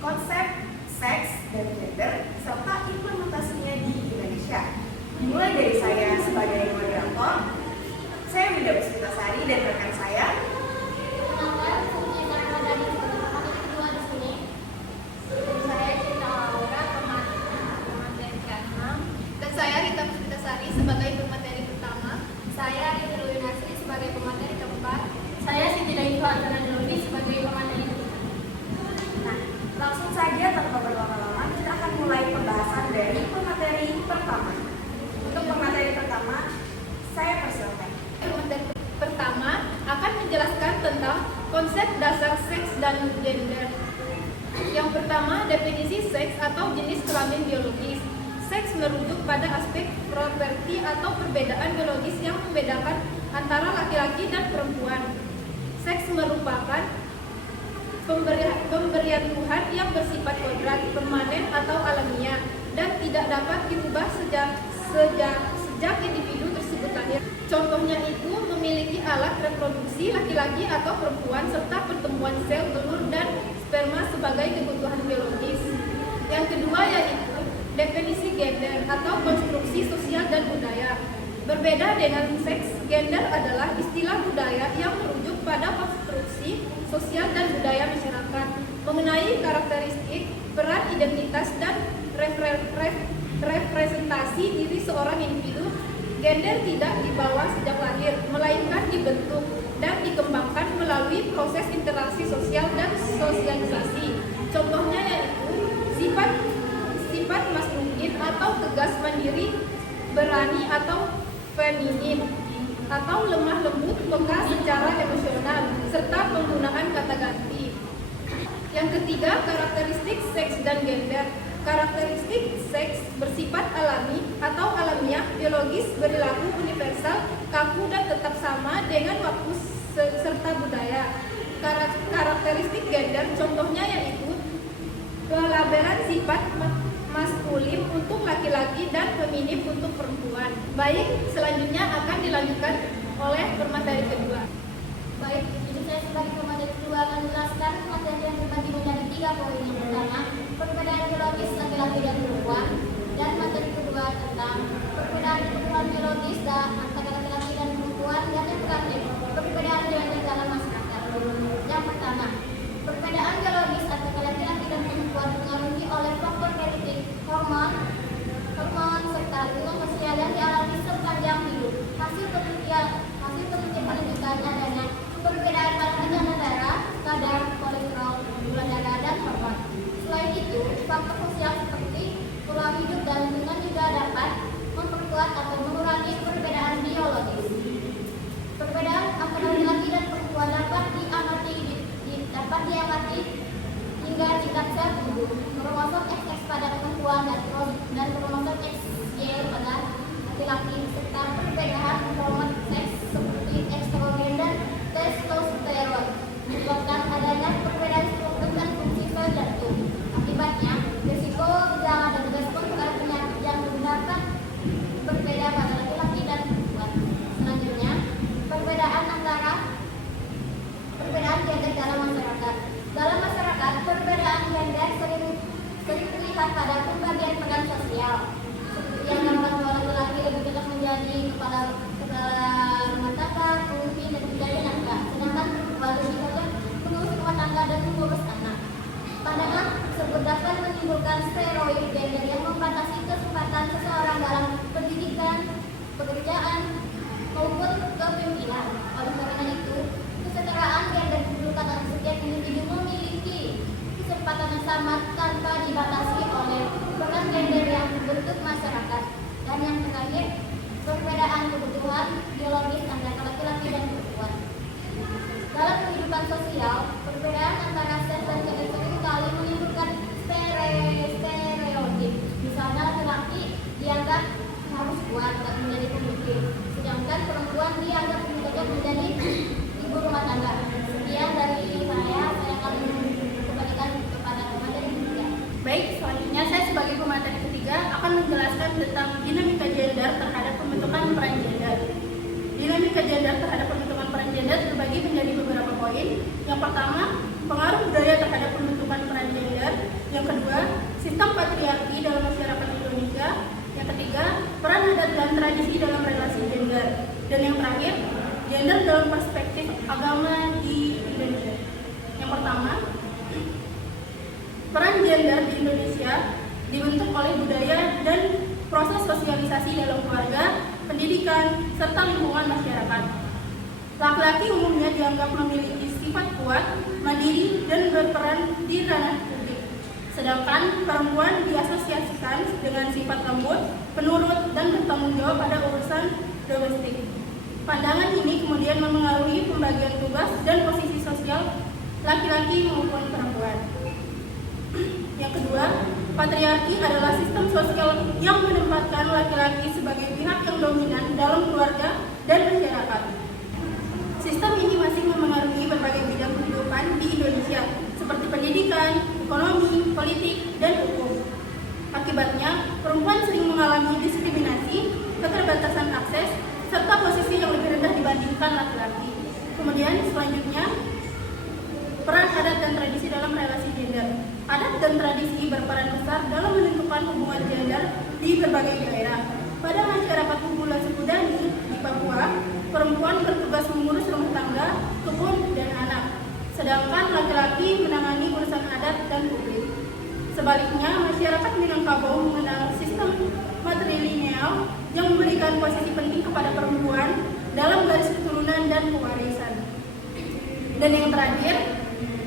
konsep seks dan gender serta implementasinya di Indonesia. Dimulai dari saya sebagai moderator, saya Winda Puspitasari dan rekan saya. Saya Rita Puspitasari sebagai pemateri pertama. Saya Rita Luyunasri sebagai pemateri keempat. Saya Siti Daifah Antara-Delovi sebagai pemateri kedua. Nah, langsung saja tanpa berlama-lama kita akan mulai pembahasan dari pemateri pertama. Untuk pemateri pertama, saya persilakan. Pemateri pertama akan menjelaskan tentang konsep dasar seks dan gender. Yang pertama, definisi seks atau jenis kelamin biologis. Seks merujuk pada aspek properti atau perbedaan biologis yang membedakan antara laki-laki dan perempuan. Seks merupakan pemberian Tuhan yang bersifat kodrat, permanen atau alamiah, dan tidak dapat dirubah sejak individu tersebut lahir. Contohnya itu memiliki alat reproduksi laki-laki atau perempuan serta pertemuan sel, telur, dan sperma sebagai kebutuhan biologis. Yang kedua yaitu definisi gender atau konstruksi sosial dan budaya. Berbeda dengan seks, gender adalah istilah budaya yang merujuk pada konstruksi sosial dan budaya masyarakat mengenai karakteristik, peran, identitas, dan representasi diri seorang individu. Gender tidak dibawa sejak lahir, melainkan dibentuk dan dikembangkan melalui proses interaksi sosial dan sosialisasi. Contohnya yaitu sifat maskulin atau tegas, mandiri, berani atau feminin, atau lemah lembut, peka secara emosional, serta penggunaan kata ganti. Yang ketiga, karakteristik seks dan gender. Karakteristik seks bersifat alami atau alamiah, biologis, berlaku universal, kaku dan tetap sama dengan waktu serta budaya. Karakteristik gender contohnya yaitu pelabelan sifat maskulin untuk laki-laki dan feminim untuk perempuan. Baik, selanjutnya akan dilanjutkan oleh pemateri kedua. Baik, jadi saya sebagai pemateri kedua akan menjelaskan materi yang terbagi menjadi 3 poin. Yang pertama, perbedaan biologis laki-laki dan perempuan, dan materi kedua tentang perbedaan kebutuhan biologis antara laki-laki dan perempuan, dan yang terakhir, perbedaan gender dalam masyarakat. Yang pertama, perbedaan biologis antara laki-laki dan perempuan dipengaruhi oleh faktor genetik, hormon, serta lingkungan sosial yang dialami sepanjang hidup. Hasil penelitian menunjukkan adanya perbedaan pada tekanan darah, kadar kolesterol, gula darah, dan hormon. Selain itu, faktor sosial seperti pola hidup dan lingkungan juga dapat memperkuat atau mengurangi perbedaan biologis. Perbedaan antara laki-laki dan perempuan dapat diamati hingga tingkat sel tubuh. Kromosom XX pada perempuan dan kromosom XY pada laki-laki, serta perbedaan hormon seks seperti estrogen dan testosteron menyebabkan adanya perbedaan struktur dan fungsi sel jantung. Akibatnya, risiko gejala dan respon terhadap penyakit yang menggunakan berbeda pada laki-laki dan perempuan. Selanjutnya, perbedaan gender dalam masyarakat. Dalam masyarakat, perbedaan gender sering terlihat pada pembagian peran sosial, seperti yang dapat bahwa laki-laki lebih dekat menjadi kepala rumah tangga, pemimpin, dan menjadi nafkah, sedangkan perempuan lebih cocok mengurus rumah tangga dan mengurus anak. Pandangan tersebut dapat menimbulkan stereotip gender yang membatasi kesempatan seseorang dalam pendidikan, pekerjaan, maupun kepemimpinan. Oleh karena itu, kesetaraan gender diperlukan agar setiap individu memiliki kesempatan yang sama tanpa dibatasi oleh peran gender yang membentuk masyarakat. Dan yang terakhir, perbedaan kebutuhan biologis antara laki-laki dan perempuan. Dalam kehidupan sosial, perbedaan antara seks dan gender seringkali menimbulkan stereotip. Misalnya laki-laki dianggap harus kuat dan menjadi pemimpin, sedangkan perempuan dianggap cocok menjadi ibu rumah tangga. Sekian dari saya akan kembalikan kepada pemateri ketiga. Baik, selanjutnya saya sebagai pemateri ketiga akan menjelaskan tentang dinamika gender terhadap pembentukan peran gender. Dinamika gender terhadap pembentukan peran gender terbagi menjadi beberapa poin. Yang pertama, pengaruh budaya terhadap pembentukan peran Peran gender di Indonesia dibentuk oleh budaya dan proses sosialisasi dalam keluarga, pendidikan, serta lingkungan masyarakat. Laki-laki umumnya dianggap memiliki sifat kuat, mandiri, dan berperan di ranah publik. Sedangkan perempuan diasosiasikan dengan sifat lembut, penurut, dan bertanggung jawab pada urusan domestik. Pandangan ini kemudian memengaruhi pembagian tugas dan posisi sosial laki-laki maupun perempuan. Yang kedua, patriarki adalah sistem sosial yang menempatkan laki-laki sebagai pihak yang dominan dalam keluarga dan masyarakat. Sistem ini masih memengaruhi berbagai bidang kehidupan di Indonesia, seperti pendidikan, ekonomi, politik, dan hukum. Akibatnya, perempuan sering mengalami diskriminasi, keterbatasan akses, serta posisi yang lebih rendah dibandingkan laki-laki. Kemudian, selanjutnya, peran adat dan tradisi dalam relasi gender. Adat dan tradisi berperan besar dalam menentukan hubungan gender di berbagai daerah. Pada masyarakat Hubula Suku Dani di Papua, perempuan bertugas mengurus rumah tangga, kebun, dan anak, sedangkan laki-laki menangani urusan adat dan publik. Sebaliknya, masyarakat Minangkabau mengenal sistem matrilineal yang memberikan posisi penting kepada perempuan dalam garis keturunan dan pewarisan. Dan yang terakhir,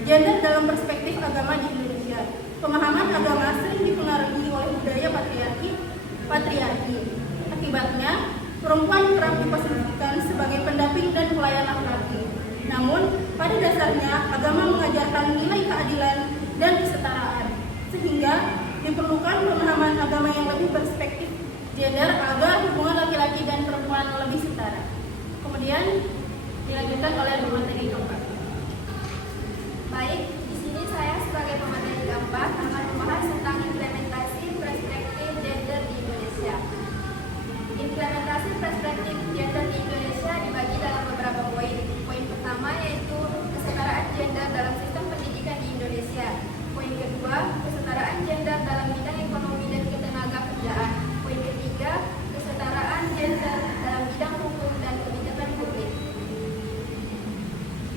gender dalam perspektif agama di Indonesia. Pemahaman agama sering dipengaruhi oleh budaya patriarki. Akibatnya, perempuan kerap diposisikan sebagai pendamping dan pelayan laki-laki. Namun, pada dasarnya agama mengajarkan nilai keadilan dan kesetaraan, sehingga diperlukan pemahaman agama yang lebih berspektif gender agar hubungan laki-laki dan perempuan lebih setara. Kemudian dilanjutkan oleh pemateri keempat. Baik, di sini saya sebagai pemateri keempat akan membahas tentang implementasi perspektif gender di Indonesia. Implementasi perspektif gender di Indonesia dibagi dalam beberapa poin. Poin pertama yaitu kesetaraan gender dalam sistem pendidikan di Indonesia. Poin kedua, kesetaraan gender dalam bidang ekonomi dan ketenagakerjaan. Poin ketiga, kesetaraan gender dalam bidang hukum dan kebijakan publik.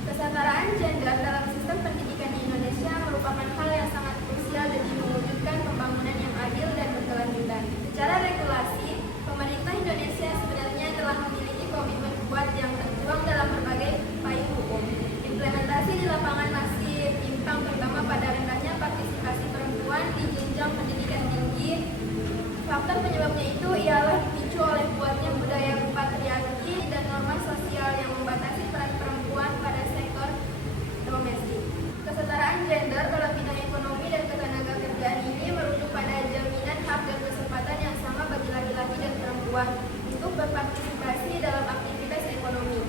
Kesetaraan gender dalam sistem pendidikan di Indonesia merupakan hal yang sangat krusial demi mewujudkan pembangunan yang adil dan berkelanjutan. Secara regulasi, pemerintah Indonesia sebenarnya telah memiliki komitmen kuat yang tertuang dalam berbagai payung hukum. Implementasi di lapangan masih timpang, terutama pada rendahnya partisipasi perempuan di jenjang pendidikan tinggi. Faktor penyebabnya itu ialah dipicu oleh kuatnya budaya patriarki dan norma sosial yang membatasi peran perempuan pada sektor domestik. Kesetaraan gender dalam bidang ekonomi dan ketenagakerjaan ini merujuk pada jaminan hak dan kesempatan yang sama bagi laki-laki dan perempuan untuk berpartisipasi dalam aktivitas ekonomi.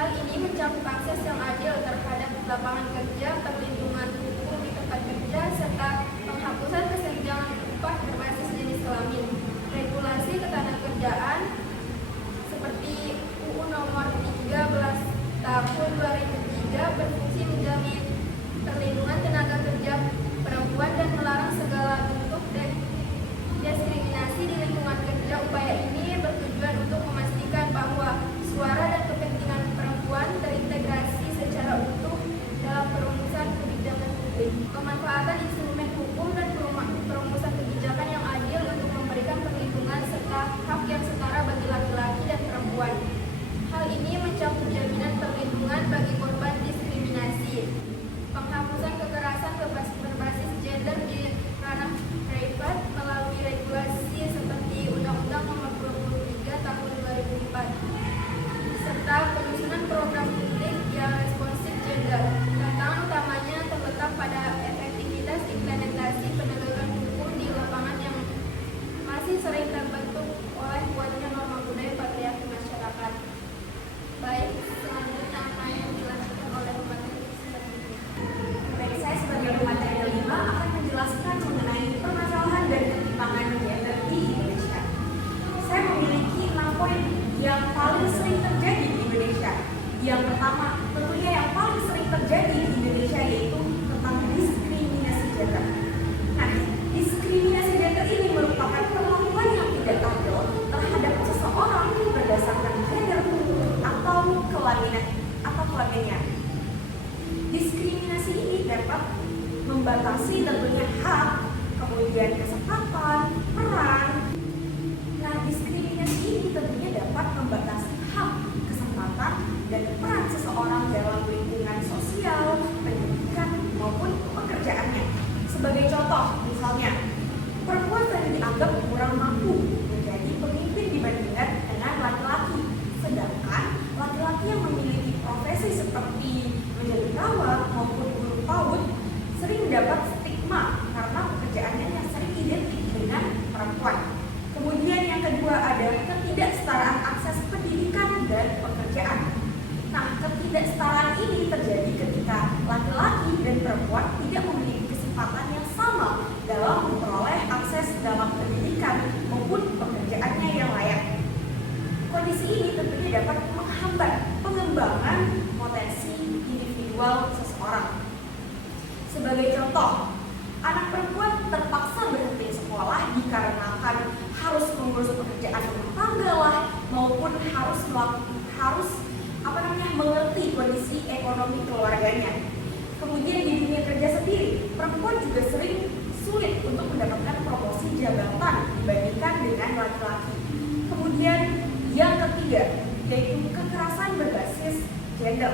Hal ini mencakup akses yang adil terhadap lapangan kerja, perlindungan hukum di tempat kerja, serta penghapusan kesenjangan upah berbasis jenis kelamin. Regulasi ketenagakerjaan seperti UU Nomor 13 Tahun 2003 berfungsi menjamin perlindungan tenaga kerja perempuan dan melarang segala bentuk diskriminasi di lingkungan kerja. Upaya ini bertujuan untuk memastikan bahwa suara dan kepentingan perempuan terintegrasi secara utuh dalam perumusan kebijakan publik. Pemanfaatan instrumen hukum dan perumusan kebijakan yang adil untuk memberikan perlindungan serta hak yang setara bagi laki-laki dan perempuan. Hal ini mencakup jaminan perlindungan bagi korban diskriminasi, penghapusan kekerasan berbasis gender di ranah privat melalui regulasi seperti Undang-Undang Nomor 23 Tahun 2004, serta penyusunan program publik yang responsif gender. Tantangan utamanya terletak pada efektivitas implementasi penegakan hukum di lapangan yang masih sering terbentuk oleh kuatnya norma budaya patriarki masyarakat. Baik, selanjutnya akan dijelaskan oleh pemateri selanjutnya. Baik, saya sebagai pemateri kelima akan menjelaskan mengenai permasalahan dan ketimpangan gender di Indonesia. Saya memiliki 6 poin yang paling sering terjadi di Indonesia. Yang pertama, tentunya yang paling sering terjadi di Indonesia yaitu tentang diskriminasi gender. Nah, diskriminasi gender ini merupakan perlakuan yang tidak adil terhadap seseorang berdasarkan gender atau kelaminnya. Diskriminasi ini dapat membatasi dibatasi tentunya hak, kemudian kesempatan, peran. Nah, diskriminasi ini tentunya dapat membatasi hak, kesempatan, dan peran seseorang dalam lingkungan sosial, pendidikan, maupun pekerjaannya. Sebagai contoh, misalnya, perempuan sering dianggap kurang mampu menjadi pemimpin dibandingkan dengan laki-laki. Sedangkan laki-laki yang memiliki profesi seperti menjadi perawat maupun guru PAUD sering mendapat stigma karena pekerjaannya yang sering identik dengan perempuan. Kemudian yang kedua ada ketidaksetaraan akses pendidikan dan pekerjaan. Nah, ketidaksetaraan ini terjadi ketika laki-laki dan perempuan tidak memiliki kesempatan yang sama dalam memperoleh akses dalam pendidikan maupun pekerjaannya yang layak. Kondisi ini tentunya dapat menghambat pengembangan potensi individual seseorang. Sebagai contoh, anak perempuan terpaksa berhenti sekolah dikarenakan harus mengurus pekerjaan rumah tangga lah, maupun harus mengerti kondisi ekonomi keluarganya. Kemudian di dunia kerja sendiri, perempuan juga sering sulit untuk mendapatkan promosi jabatan dibandingkan dengan laki-laki. Kemudian yang ketiga, yaitu kekerasan berbasis gender.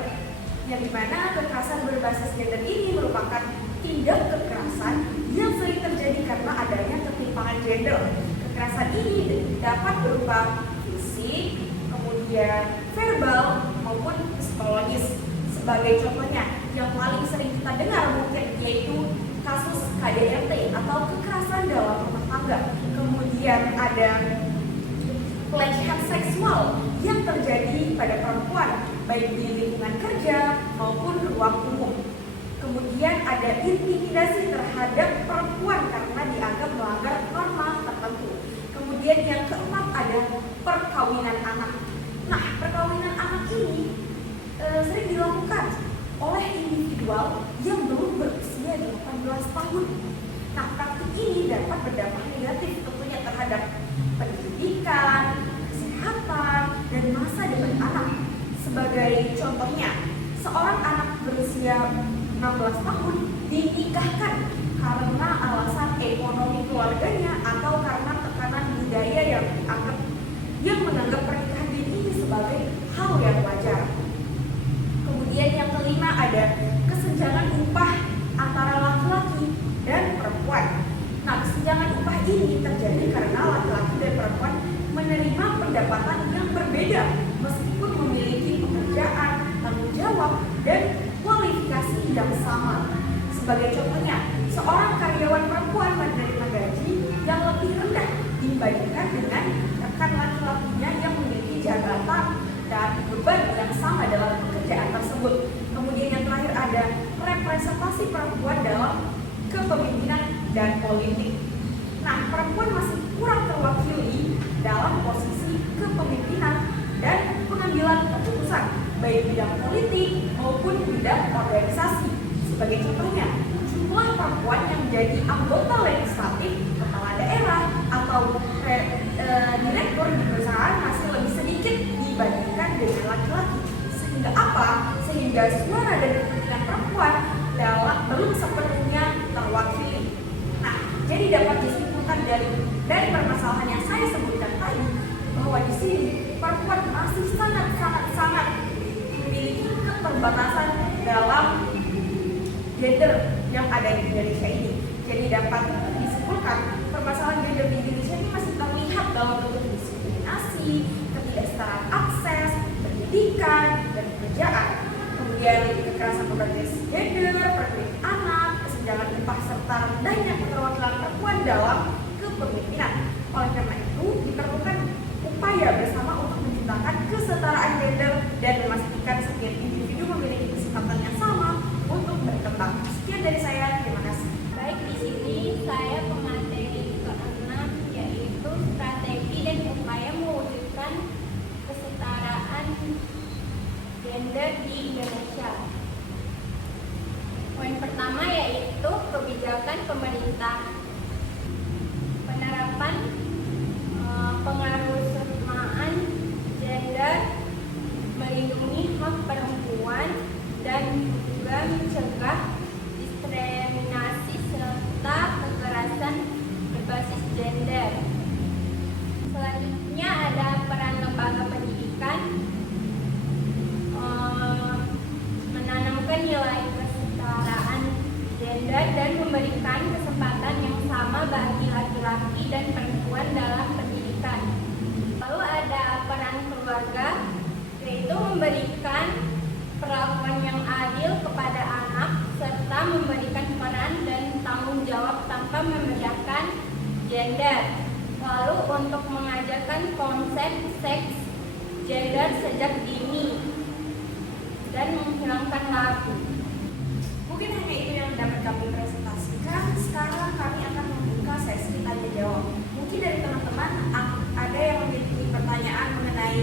Yang dimana kekerasan berbasis gender ini merupakan tindak kekerasan yang sering terjadi karena adanya ketimpangan gender. Kekerasan ini dapat berupa fisik, kemudian verbal, maupun psikologis. Sebagai contohnya, yang paling sering kita dengar mungkin yaitu kasus KDRT atau kekerasan dalam rumah tangga. Kemudian ada pelecehan seksual yang terjadi pada perempuan baik di lingkungan kerja maupun ruang umum. Kemudian ada intimidasi terhadap perempuan karena dianggap melanggar norma tertentu. Kemudian yang keempat ada perkawinan anak. Nah, perkawinan anak ini sering dilakukan oleh individual yang belum berusia 18 tahun. Nah, praktik ini dapat berdampak negatif tentunya terhadap pendidikan, kesehatan, dan masa depan anak. Sebagai contohnya, seorang anak berusia 16 tahun dinikahkan karena alasan ekonomi keluarganya atau karena tekanan budaya yang menganggap pernikahan dini ini sebagai hal yang wajar. Kemudian yang kelima ada kesenjangan upah antara laki-laki dan perempuan. Nah, kesenjangan upah ini terjadi karena laki-laki dan perempuan menerima pendapatan yang berbeda meskipun memiliki pekerjaan, tanggung jawab, dan kualifikasi yang sama. Sebagai contohnya, seorang karyawan perempuan menerima gaji yang lebih rendah dibandingkan dengan rekan laki-lakinya yang memiliki jabatan dan beban yang sama dalam pekerjaan tersebut. Kemudian yang terakhir ada representasi perempuan dalam kepemimpinan dan politik. Nah, perempuan masih kurang terwakili dalam posisi kepemimpinan dan pengambilan keputusan, baik bidang politik maupun bidang organisasi. Sebagai contohnya, jumlah perempuan yang menjadi anggota legislatif, kepala daerah, atau direktur di perusahaan masih lebih sedikit dibandingkan dengan laki-laki. Sehingga apa? Sehingga suara dan kepentingan perempuan belum sepenuhnya terwakili. Nah, jadi dapat disimpulkan dari permasalahan yang saya sebutkan tadi bahwa di sini perempuan masih sangat memiliki keterbatasan dalam gender yang ada di Indonesia ini. Jadi dapat disimpulkan permasalahan gender di Indonesia ini masih terlihat dalam bentuk diskriminasi, ketidaksetaraan akses, pendidikan, dan pekerjaan. Kemudian kekerasan berbasis gender, perkawinan anak, kesenjangan upah serta rendahnya keterwakilan perempuan dalam kepemimpinan. Oleh karena itu, diperlukan upaya bersama untuk menciptakan kesetaraan gender dan memastikan setiap individu memiliki kesempatan yang sama untuk berkembang. Sekian dari saya, terima kasih. Baik, di sini saya pemateri ke-6 yaitu strategi dan upaya mewujudkan kesetaraan gender di Indonesia. Poin pertama yaitu kebijakan pemerintah. Penerapan pengaruh gender melindungi tanpa membedakan gender. Lalu untuk mengajarkan konsep seks gender sejak dini dan menghilangkan tabu. Mungkin hanya itu yang dapat kami presentasikan. Sekarang kami akan membuka sesi tanya jawab. Mungkin dari teman-teman ada yang memiliki pertanyaan mengenai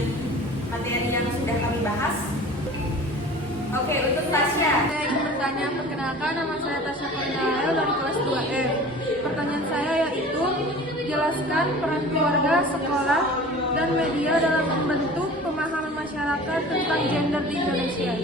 materi yang sudah kami bahas. Oke, untuk Tasya. Saya ingin bertanya, perkenalkan nama saya Tasya Kurniawan dari kelas 2M. Pertanyaan saya yaitu, jelaskan peran keluarga, sekolah, dan media dalam membentuk pemahaman masyarakat tentang gender di Indonesia.